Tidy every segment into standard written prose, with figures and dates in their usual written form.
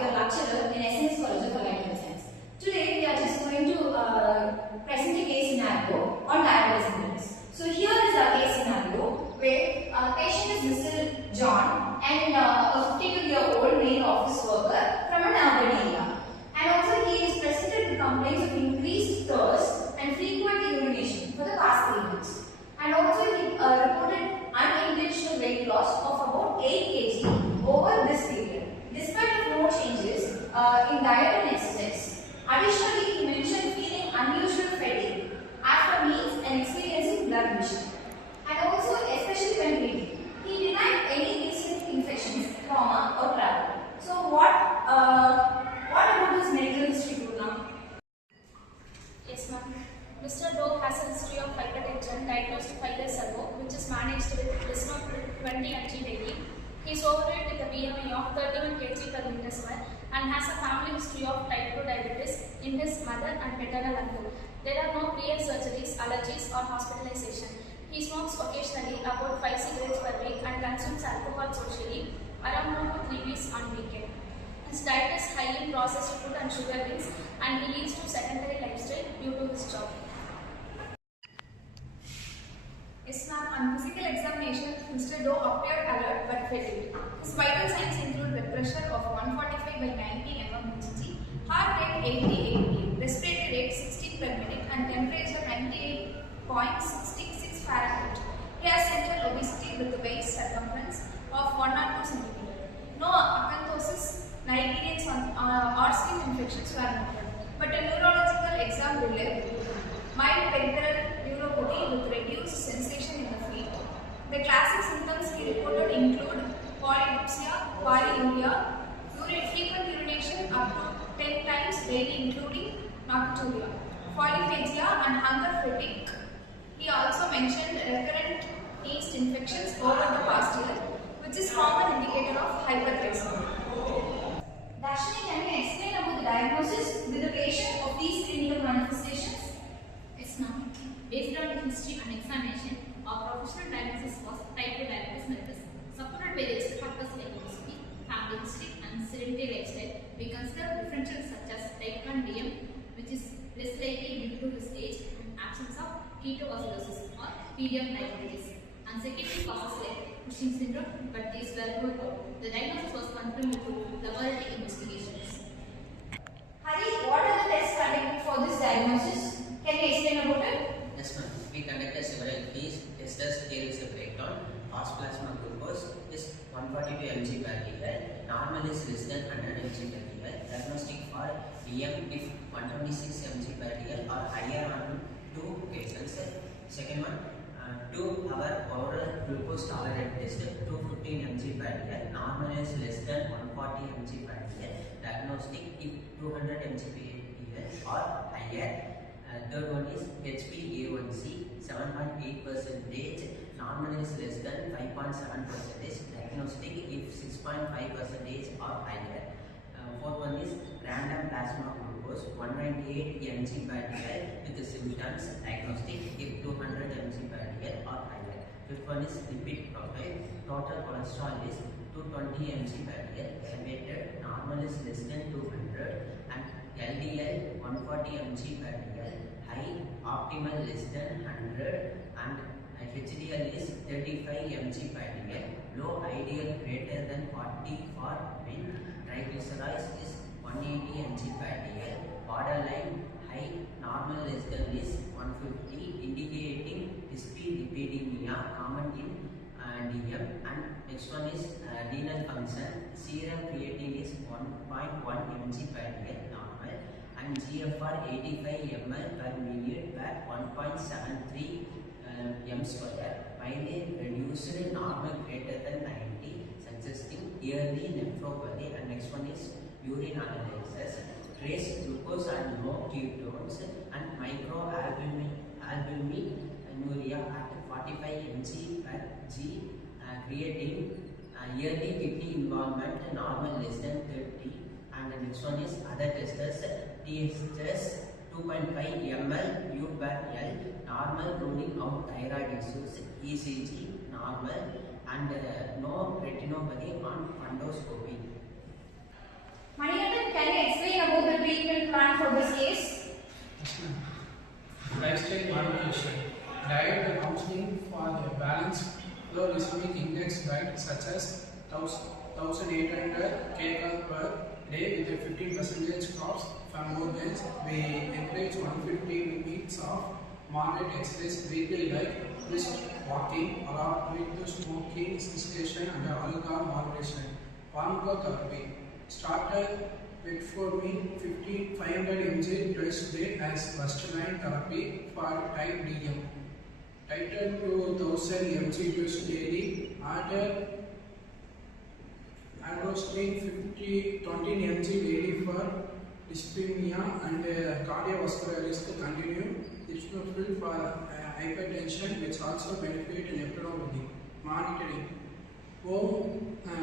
your lecturer in SNS College of Applied Science. Today we are just going to present a case scenario on diabetes mellitus. So here is our case scenario where our patient is Mr. John and a 52-year-old male office worker from an urban area. And also he is presented with complaints of increased thirst and frequent urination for the past 3 weeks. And also he reported unintentional weight loss of about 8 kg over this period, despite of no changes in diet and exercise. Additionally, he mentioned feeling unusual fatigue after meals and experiencing blood vision. And also, especially when bleeding, he denied any recent infections, trauma or travel. So what about his medical history, Purna? Yes, ma'am. Mr. Doe has a history of hypertension diagnosed 5 years ago, which is managed with lisinopril 20 mg daily. He is overweight with a BMI of 31 kg per meter square and has a family history of type 2 diabetes in his mother and maternal uncle. There are no prior surgeries, allergies or hospitalization. He smokes occasionally about 5 cigarettes per week and consumes alcohol socially around 2 to 3 weeks on weekend. His diet is highly processed food and sugar drinks, and he leads to sedentary lifestyle due to his job. Yes, ma'am. On physical examination, Mr. Doe appeared alert but fatigued. His vital signs include blood pressure of 145 by 90 mmHg, heart rate 80, respiratory rate 16 per minute, and temperature 98.66 Fahrenheit. He has central obesity with the waist circumference of 1 or 2 cm. No acanthosis, Nigerians or skin infections were noted, but a neurological exam revealed mild peripheral neuropathy with reduced sensation in the feet. The classic symptoms he reported include polydipsia, polyuria, frequent urination up to 10 times daily including nocturia, polyphagia and hunger fatigue. He also mentioned recurrent yeast infections over the past year, which is common indicator of hypertension. Darshini, can you explain about the diagnosis with the patient of these clinical manifestations? Yes, ma'am. Based on the history and examination, our professional diagnosis was type 2 diabetes mellitus, supported by the extra factors like obesity, family history, and sedentary lifestyle. We consider differentials such as type 1 DM, which is less likely due to his age and absence of ketoacidosis or pediatric diabetes, and secondary causes like Cushing syndrome, but these were ruled out. The diagnosis was confirmed through laboratory investigations. Hari, what are the tests conducted for this diagnosis? Can you explain about it? Yes, ma'am. We conducted several tests. Here is a breakdown. Fast plasma glucose is 142 mg per liter. Normal is less than 100 mg per liter. Diagnostic for DM if 126 mg per liter or higher on 2 patients. Second one, 2 hour oral glucose tolerance test 215 mg per liter. Normal is less than 140 mg per liter. Diagnostic if 200 mg per liter or higher. Third one is HbA1c 7.8%, normal is less than 5.7%, diagnostic if 6.5% or higher. Fourth one is random plasma glucose 198 mg per liter with symptoms, diagnostic if 200 mg per liter or higher. Fifth one is lipid profile, total cholesterol is 220 mg per liter, elevated, normal is less than 200 and LDL 140 mg per liter, high, optimal less than 100 and HDL is 35 mg per liter, low, ideal greater than 40 for men, triglycerides is 180 mg per liter, borderline high, normal less than is 150, indicating dyslipidemia common in DM, and next one is renal function, serum creatine is 1.1 mg per liter normal and GFR 85 ml per minute per 1.73 m square, widely reduced normal greater than 90, suggesting early nephropathy. And next one is urine analysis, trace glucose and no ketones and microalbuminuria at 45 mg per g, creating yearly kidney involvement normal less than 30. And the next one is other tests, TSS 2.5 ml U per L, normal, ruling out thyroid issues, ECG normal and no retinopathy on fundoscopy. Mani, exercise diet such as 1800 kcal per day with a 15% carbs from more than we encourage 150 minutes of moderate exercise weekly like brisk walking along with the smoking cessation and alcohol moderation. Pharmacotherapy started metformin 500 mg twice a day as first line therapy for type DM. Titrated to 1000 mg twice daily. Added androstenedione 20 mg daily for dyspnea and cardiovascular risk continue. Isofil for hypertension, which also benefit nephropathy. Monitoring. Home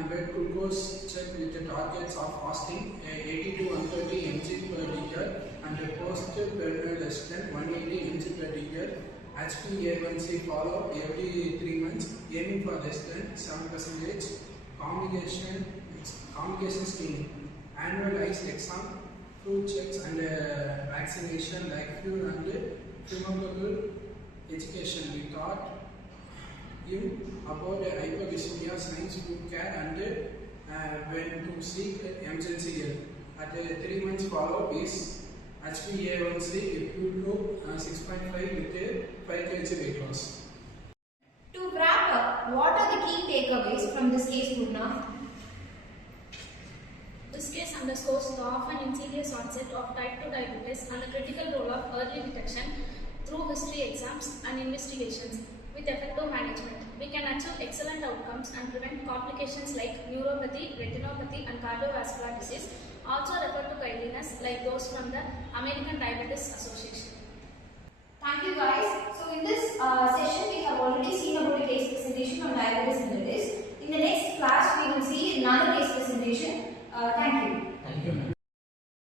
blood glucose check with the targets of fasting 80 to 130 mg per liter and post burner less than 180 mg per liter. HbA1c follow every 3 months, aiming for less than 7%. Communication screening. Annualized exam, food checks and vaccination like flu and pneumococcal education. We taught you about hypoglycemia signs, food care and when to seek emergency help. At 3 months follow is HbA1c equal to 6.5 with 5 kg weight loss. To wrap up, what are the key takeaways from this case, Purna? This case underscores the often insidious onset of type 2 diabetes and the critical role of early detection through history exams and investigations. With effective management, we can achieve excellent outcomes and prevent complications like neuropathy, retinopathy and cardiovascular disease. Also refer to guidelines like those from the American Diabetes Association. Thank you guys. So in this